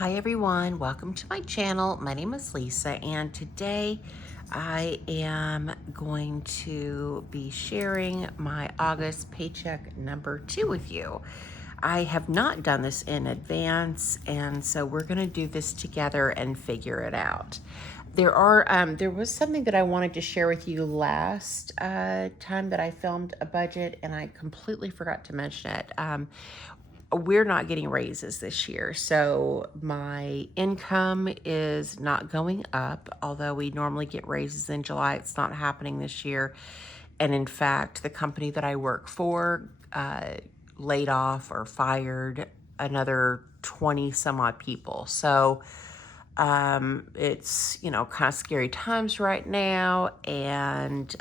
Hi everyone, welcome to my channel. My name is Lisa and today I am going to be sharing my August paycheck number 2 with you. I have not done this in advance, and so we're going to do this together and figure it out. There was something that I wanted to share with you last time that I filmed a budget, and I completely forgot to mention it. We're not getting raises this year, so my income is not going up. Although we normally get raises in July, it's not happening this year. And in fact, the company that I work for laid off or fired another 20 some odd people. So it's, kind of scary times right now. And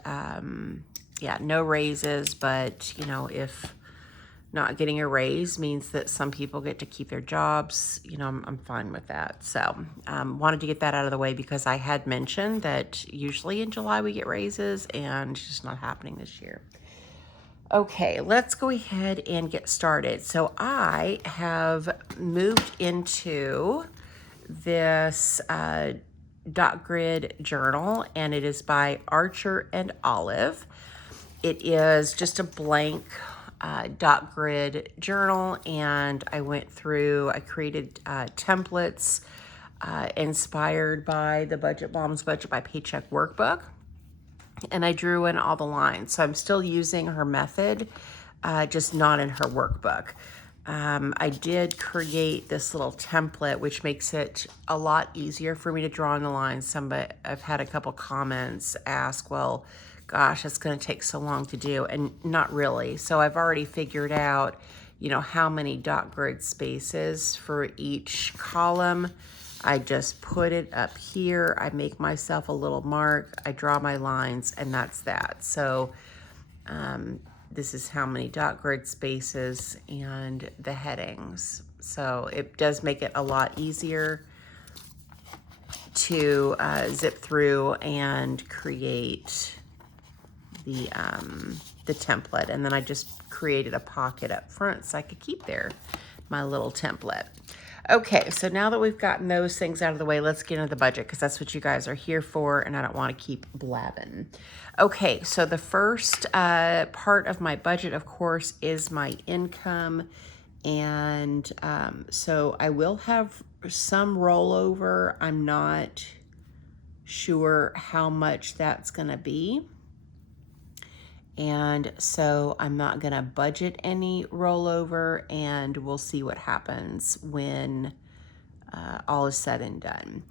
yeah, no raises, but, if not getting a raise means that some people get to keep their jobs, I'm fine with that. So wanted to get that out of the way because I had mentioned that usually in July we get raises, and it's just not happening this year. Okay, let's go ahead and get started. So I have moved into this dot grid journal, and it is by Archer and Olive. It is just a blank dot grid journal, and I created templates inspired by the Budget Mom's Budget by Paycheck workbook, and I drew in all the lines. So I'm still using her method, just not in her workbook. I did create this little template, which makes it a lot easier for me to draw in the lines. I've had a couple comments ask, well, gosh, it's going to take so long to do, and not really. So I've already figured out, how many dot grid spaces for each column. I just put it up here. I make myself a little mark. I draw my lines, and that's that. So this is how many dot grid spaces and the headings. So it does make it a lot easier to zip through and create the template. And then I just created a pocket up front so I could keep there my little template. Okay, so now that we've gotten those things out of the way, let's get into the budget, because that's what you guys are here for, and I don't want to keep blabbing. Okay, so the first part of my budget, of course, is my income. And so I will have some rollover. I'm not sure how much that's going to be. And so I'm not going to budget any rollover, and we'll see what happens when all is said and done.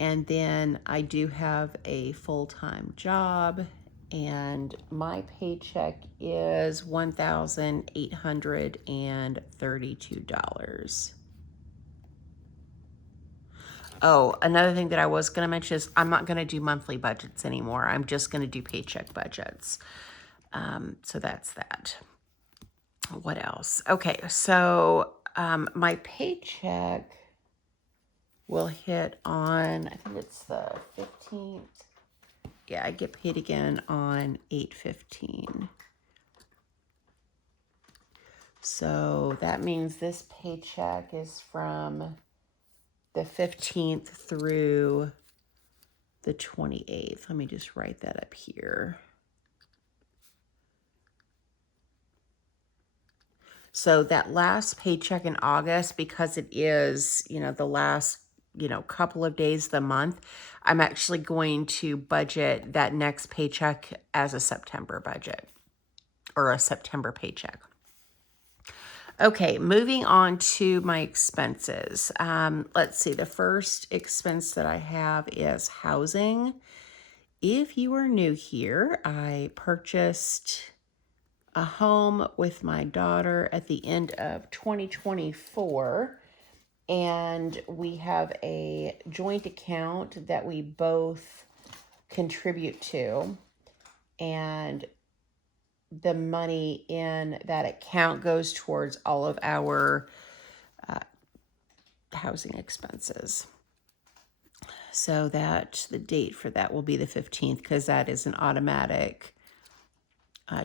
And then I do have a full-time job, and my paycheck is $1,832. Oh, another thing that I was going to mention is I'm not going to do monthly budgets anymore. I'm just going to do paycheck budgets. So that's that. What else? Okay, so my paycheck will hit on, I think it's the 15th. Yeah, I get paid again on 8/15. So that means this paycheck is from the 15th through the 28th. Let me just write that up here. So that last paycheck in August, because it is, the last, couple of days of the month, I'm actually going to budget that next paycheck as a September budget, or a September paycheck. Okay, moving on to my expenses. Let's see, the first expense that I have is housing. If you are new here, I purchased a home with my daughter at the end of 2024, and we have a joint account that we both contribute to, and the money in that account goes towards all of our housing expenses. So that the date for that will be the 15th, because that is an automatic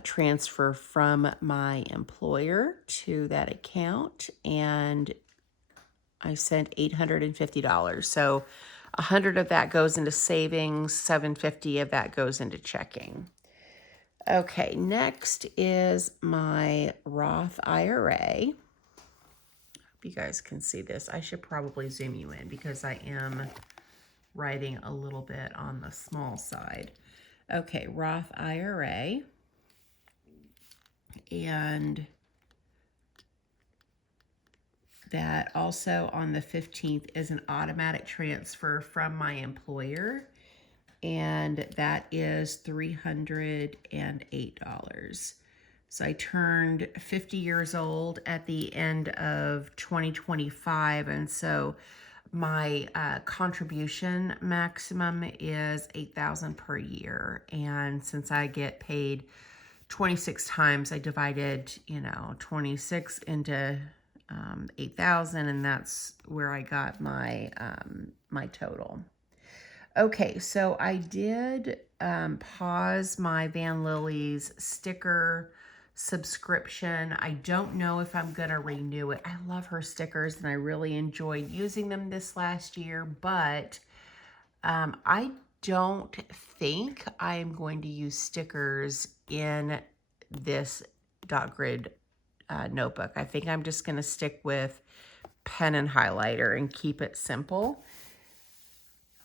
transfer from my employer to that account, and I sent $850. So 100 of that goes into savings, 750 of that goes into checking. Okay, next is my Roth IRA. Hope you guys can see this. I should probably zoom you in because I am writing a little bit on the small side. Okay, Roth IRA. And that also on the 15th is an automatic transfer from my employer. And that is $308. So I turned 50 years old at the end of 2025. And so my contribution maximum is $8,000 per year. And since I get paid 26 times, I divided, 26 into 8,000, and that's where I got my my total. Okay, so I did pause my Van Lilly's sticker subscription. I don't know if I'm gonna renew it. I love her stickers and I really enjoyed using them this last year, but I don't think I am going to use stickers in this dot grid notebook. I think I'm just going to stick with pen and highlighter and keep it simple.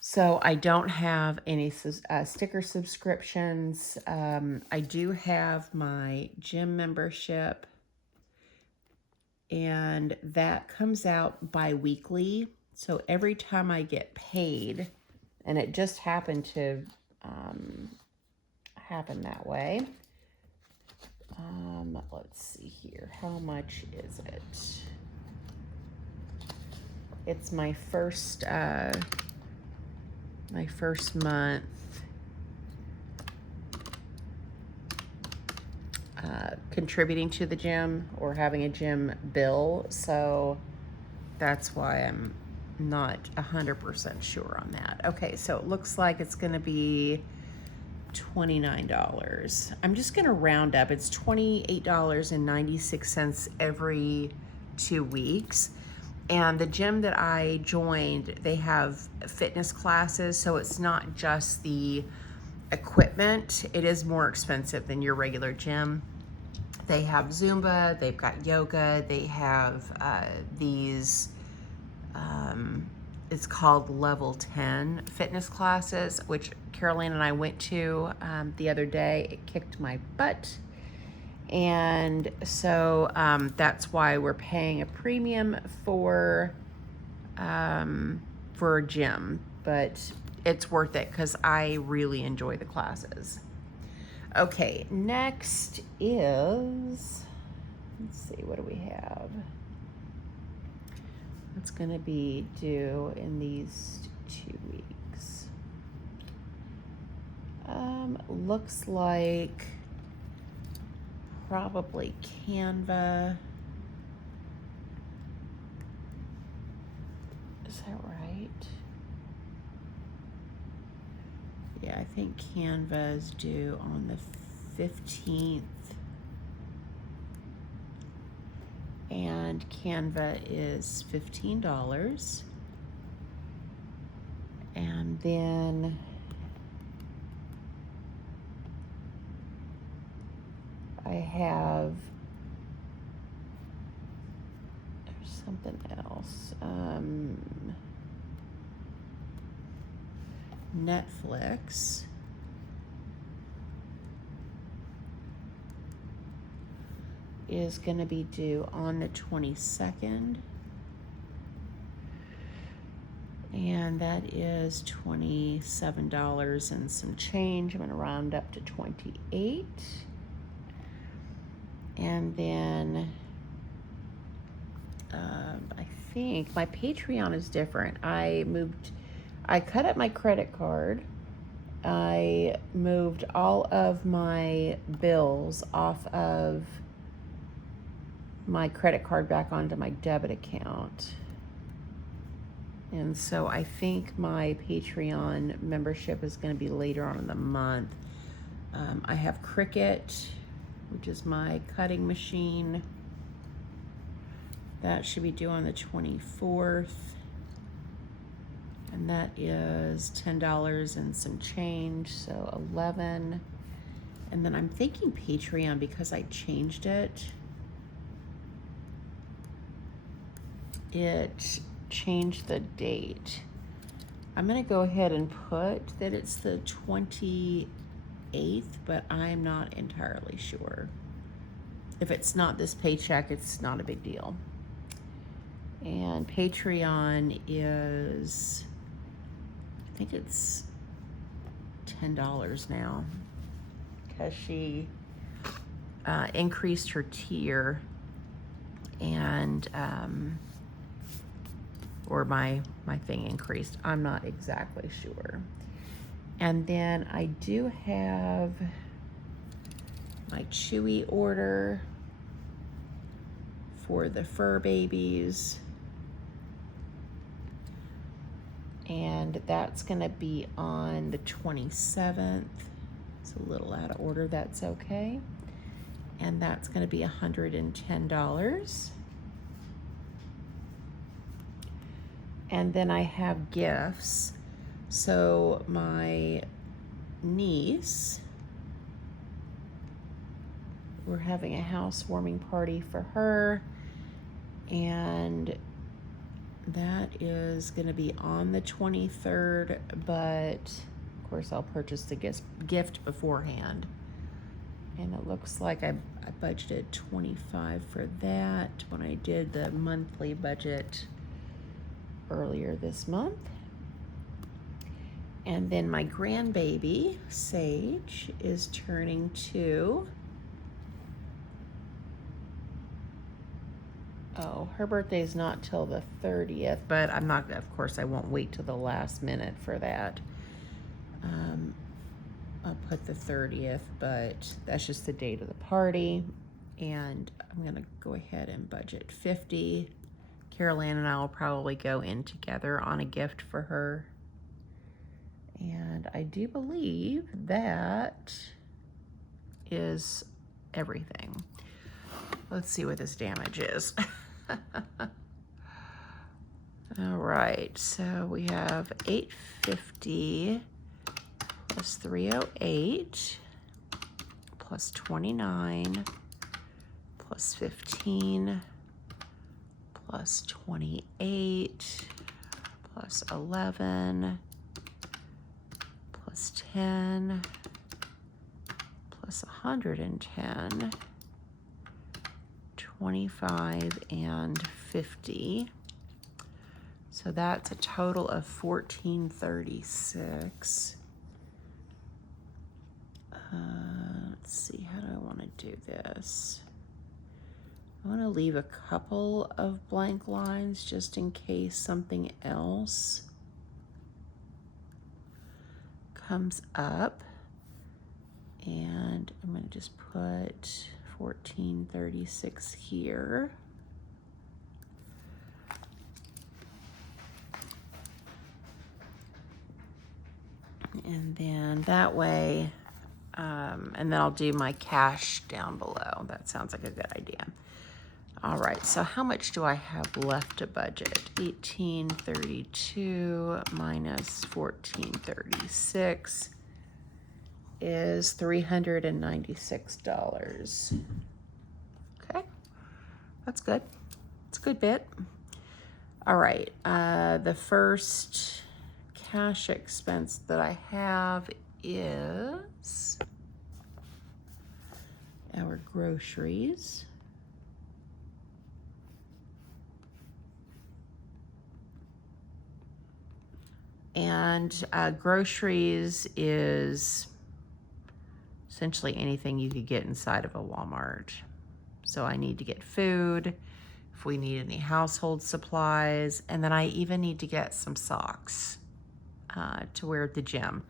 So I don't have any sticker subscriptions. I do have my gym membership, and that comes out bi-weekly. So every time I get paid, and it just happened to happen that way. Let's see here. How much is it? It's my first month contributing to the gym or having a gym bill. So that's why I'm not 100% sure on that. Okay, so it looks like it's going to be $29. I'm just going to round up. It's $28.96 every 2 weeks. And the gym that I joined, they have fitness classes, so it's not just the equipment. It is more expensive than your regular gym. They have Zumba, they've got yoga, they have these, it's called Level 10 fitness classes, which Caroline and I went to the other day. It kicked my butt. And so that's why we're paying a premium for a gym, but it's worth it because I really enjoy the classes. Okay, next is, let's see, what do we have? It's going to be due in these 2 weeks. Looks like probably Canva. Is that right? Yeah, I think Canva is due on the 15th. And Canva is $15. And then I have, there's something else. Netflix is going to be due on the 22nd. And that is $27 and some change. I'm going to round up to 28. And then I think my Patreon is different. I cut up my credit card. I moved all of my bills off of my credit card back onto my debit account. And so I think my Patreon membership is going to be later on in the month. I have Cricut, which is my cutting machine. That should be due on the 24th. And that is $10 and some change, so 11. And then I'm thinking Patreon, because I changed it. It changed the date. I'm gonna go ahead and put that it's the 28th, but I'm not entirely sure. If it's not this paycheck, it's not a big deal. And Patreon is, I think it's $10 now, because she increased her tier, and or my thing increased. I'm not exactly sure. And then I do have my Chewy order for the fur babies. And that's gonna be on the 27th. It's a little out of order, that's okay. And that's gonna be $110. And then I have gifts. So my niece, we're having a housewarming party for her, and that is gonna be on the 23rd, but of course I'll purchase the gift beforehand. And it looks like I budgeted $25 for that when I did the monthly budget earlier this month. And then my grandbaby, Sage, is turning 2. Oh, her birthday's not till the 30th, but I'm not, of course, I won't wait till the last minute for that. I'll put the 30th, but that's just the date of the party. And I'm gonna go ahead and budget $50. Carol Ann and I will probably go in together on a gift for her. And I do believe that is everything. Let's see what this damage is. All right, so we have $850 plus $308 plus $29 plus $15 plus $28 plus $11 plus $10 plus $110, $25 and $50. So that's a total of $1436. Let's see, how do I want to do this? I want to leave a couple of blank lines just in case something else comes up. And I'm going to just put 1436 here. And then that way, and then I'll do my cash down below. That sounds like a good idea. All right, so how much do I have left to budget? 1832 minus 1436 is $396. Okay, that's good. It's a good bit. All right, the first cash expense that I have is our groceries. And groceries is essentially anything you could get inside of a Walmart. So I need to get food, if we need any household supplies, and then I even need to get some socks to wear at the gym.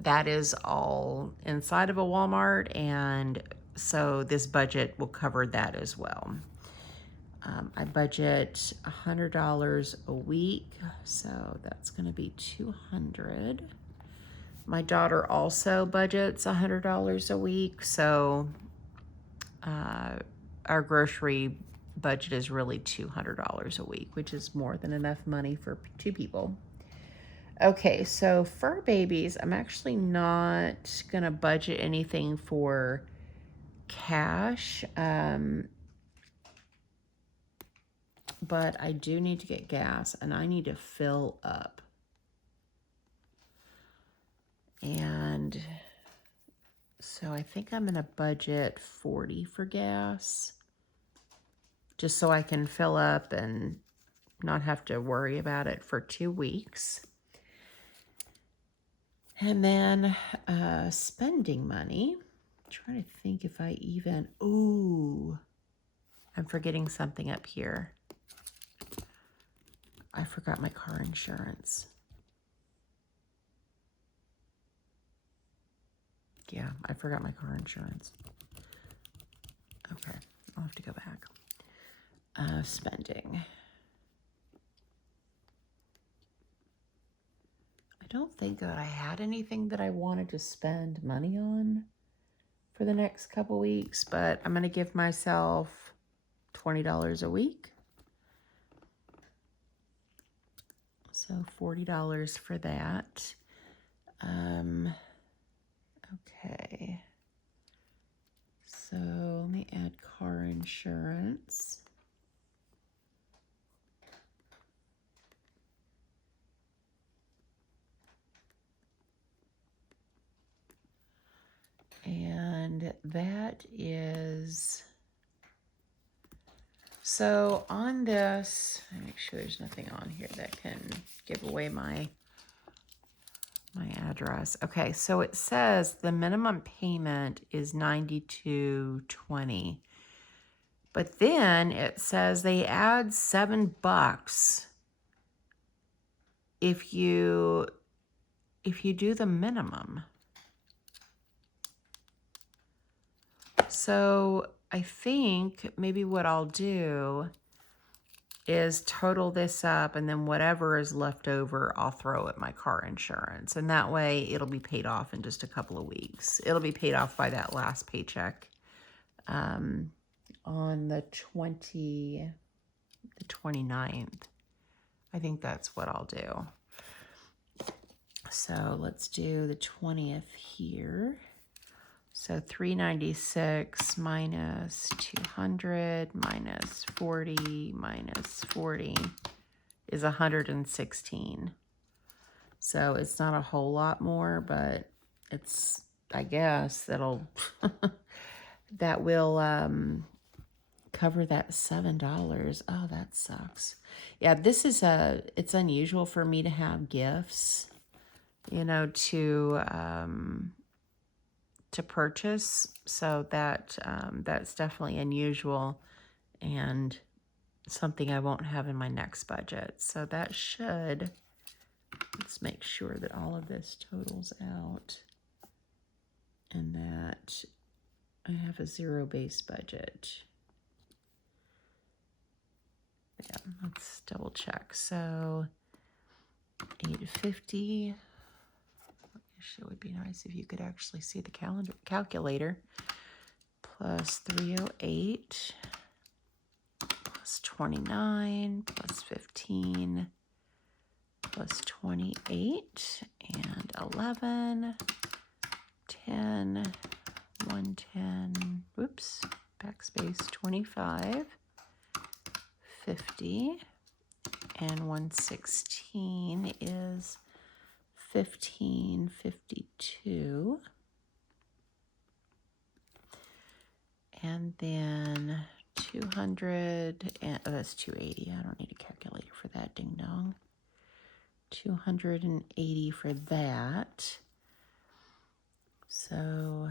That is all inside of a Walmart, and so this budget will cover that as well. I budget $100 a week, so that's going to be $200. My daughter also budgets $100 a week, so our grocery budget is really $200 a week, which is more than enough money for 2 people. Okay, so fur babies, I'm actually not going to budget anything for cash, but I do need to get gas, and I need to fill up. And so I think I'm going to budget $40 for gas, just so I can fill up and not have to worry about it for 2 weeks. And then spending money. I'm trying to think if I even, ooh, I'm forgetting something up here. I forgot my car insurance. Yeah, I forgot my car insurance. Okay, I'll have to go back. Spending. I don't think that I had anything that I wanted to spend money on for the next couple weeks, but I'm going to give myself $20 a week. So $40 for that. Okay. So let me add car insurance. And that is, so on this, I make sure there's nothing on here that can give away my address. Okay, so it says the minimum payment is $92.20. But then it says they add $7 if you do the minimum. So I think maybe what I'll do is total this up, and then whatever is left over, I'll throw at my car insurance. And that way it'll be paid off in just a couple of weeks. It'll be paid off by that last paycheck on the 29th. I think that's what I'll do. So let's do the 20th here. So $396 minus 200 minus 40 minus 40 is 116. So it's not a whole lot more, but it's, I guess that'll that will cover that $7. Oh, that sucks. Yeah, this is it's unusual for me to have gifts, you know, to purchase, so that that's definitely unusual and something I won't have in my next budget. So that should, let's make sure that all of this totals out and that I have a zero base budget. Yeah, let's double check. So $850. It would be nice if you could actually see the calculator. Plus 308 plus 29 plus 15 plus 28 and 11, 10, 110, whoops, backspace, 25, 50, and 116 is 1552. And then 200, and oh, that's 280. I don't need a calculator for that, ding dong. 280 for that. So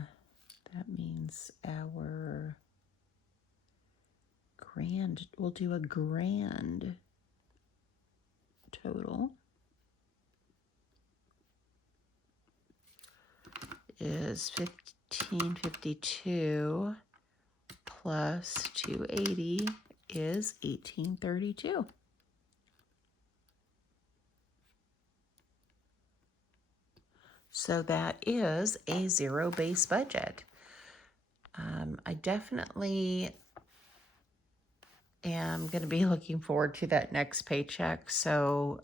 that means our grand, we'll do a grand total is 1552 plus 280 is 1832. So that is a zero base budget. I definitely am going to be looking forward to that next paycheck. So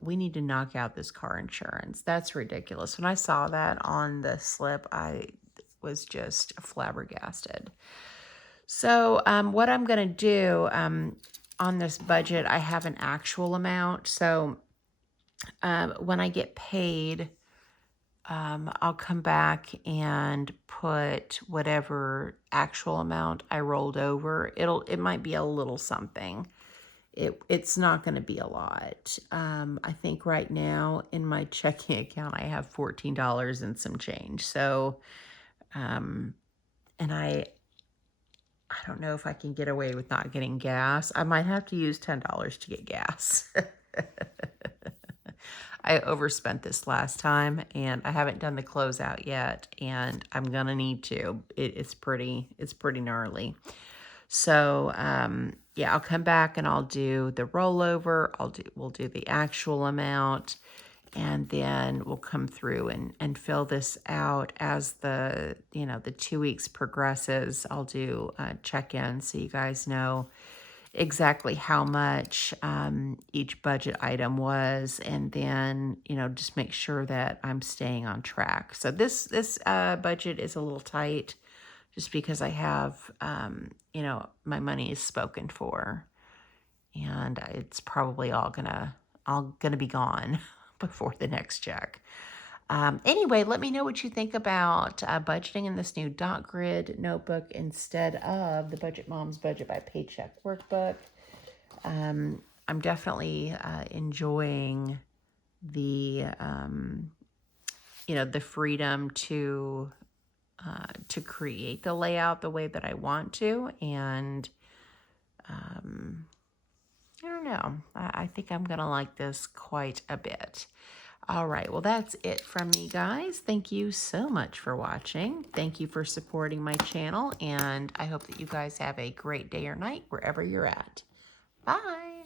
we need to knock out this car insurance. That's ridiculous. When I saw that on the slip, I was just flabbergasted. So what I'm going to do on this budget, I have an actual amount. So when I get paid, I'll come back and put whatever actual amount I rolled over. It might be a little something. It's not going to be a lot. I think right now in my checking account I have $14 and some change. So, and I don't know if I can get away with not getting gas. I might have to use $10 to get gas. I overspent this last time and I haven't done the closeout yet, and I'm gonna need to. It's pretty gnarly. So yeah, I'll come back and I'll do the rollover. We'll do the actual amount, and then we'll come through and fill this out as the 2 weeks progresses. I'll do check-in so you guys know exactly how much each budget item was, and then just make sure that I'm staying on track. So this budget is a little tight just because I have my money is spoken for, and it's probably all gonna be gone before the next check. Anyway, let me know what you think about budgeting in this new dot grid notebook instead of the Budget Mom's Budget by Paycheck workbook. I'm definitely enjoying the the freedom to create the layout the way that I want to, and I don't know. I think I'm gonna like this quite a bit. All right, well, that's it from me, guys. Thank you so much for watching. Thank you for supporting my channel, and I hope that you guys have a great day or night wherever you're at. Bye.